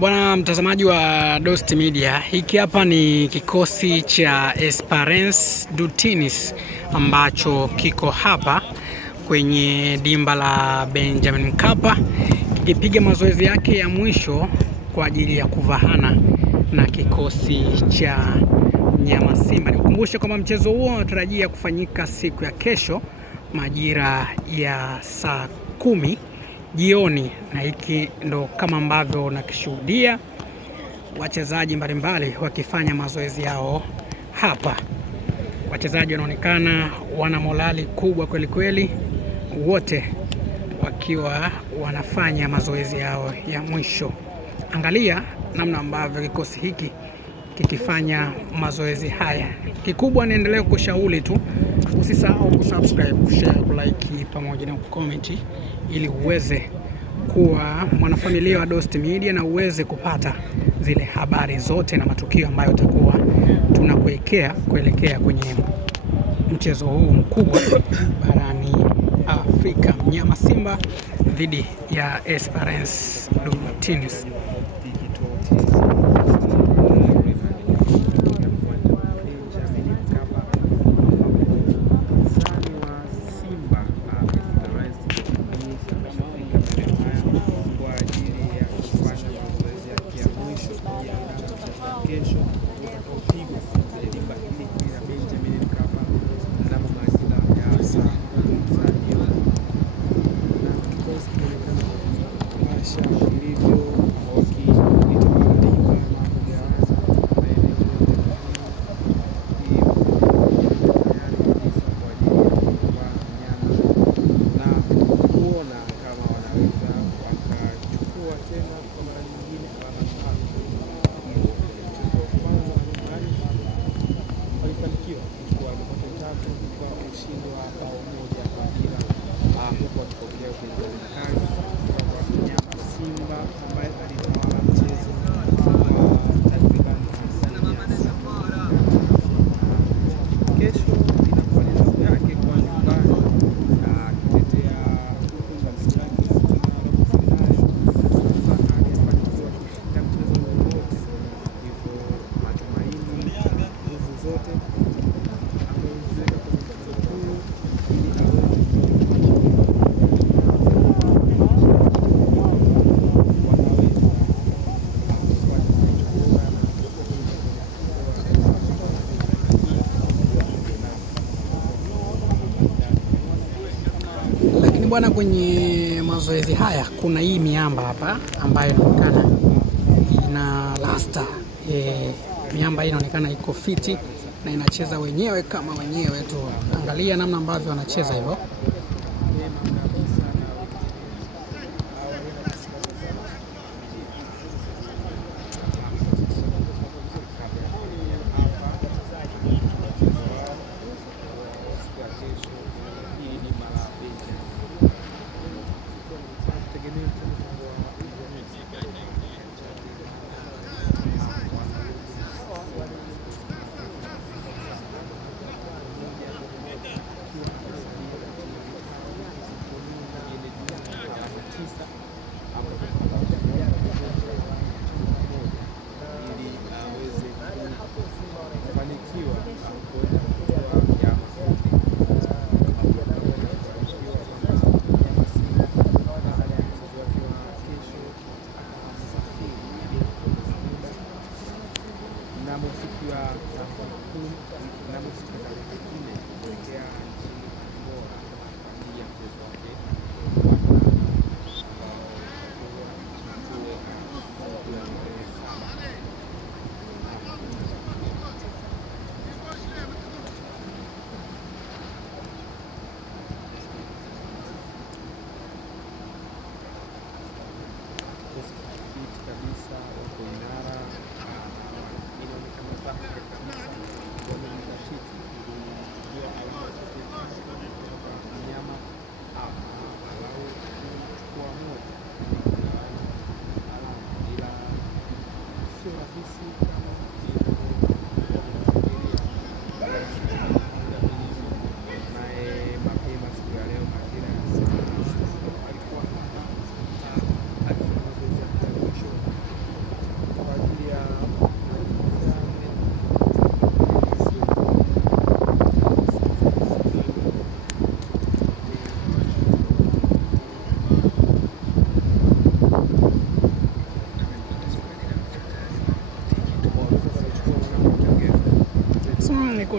Bwana mtazamaji wa Dost Media, hiki hapa ni kikosi cha Esperance du Tunis ambacho kiko hapa kwenye dimba la Benjamin Mkapa kikipiga mazoezi yake ya mwisho kwa ajili ya kuvahana na kikosi cha Mnyama Simba. Nikukumbushe kwamba mchezo huo unatarajia kufanyika siku ya kesho majira ya saa 10 jioni, na hiki ndo kama ambavyo unakishuhudia wachezaji mbalimbali wakifanya mazoezi yao hapa. Wachezaji wanaonekana wana morali kubwa kweli kweli, wote wakiwa wanafanya mazoezi yao ya mwisho. Angalia namna ambavyo kikosi hiki kikifanya mazoezi haya. Kikubwa niendelee kushauri tu, usisahau kusubscribe, kushare, kulike pamoja na kucomment ili uweze kuwa mwanafamilia wa Dost Media na uweze kupata zile habari zote na matukio ambayo tutakuwa kuelekea kwenye mchezo huu mkubwa barani Afrika, Mnyama Simba dhidi ya Esperance du Tunis. Bwana, kwenye mazoezi haya kuna hii miamba hapa ambayo inaonekana ina lasta. Miamba hii inaonekana iko fiti na inacheza wenyewe kama wenyewe tu. Angalia namna ambavyo wanacheza hivyo.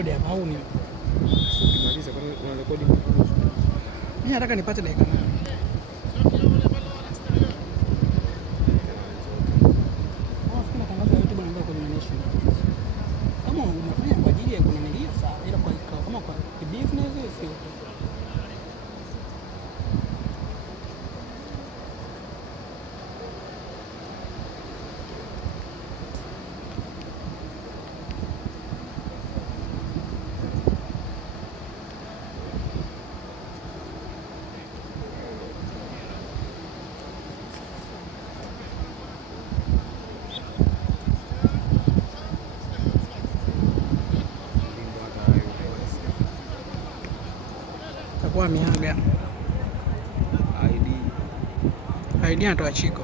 rekodi hapa au ni? Ukimaliza kwa nini una rekodi? Mimi nataka nipate dakika 8. Kama unafanya kwa ajili ya kunanilia sawa, ila kama kwa business sio. Takuwa miaga ID anatoa Chiko.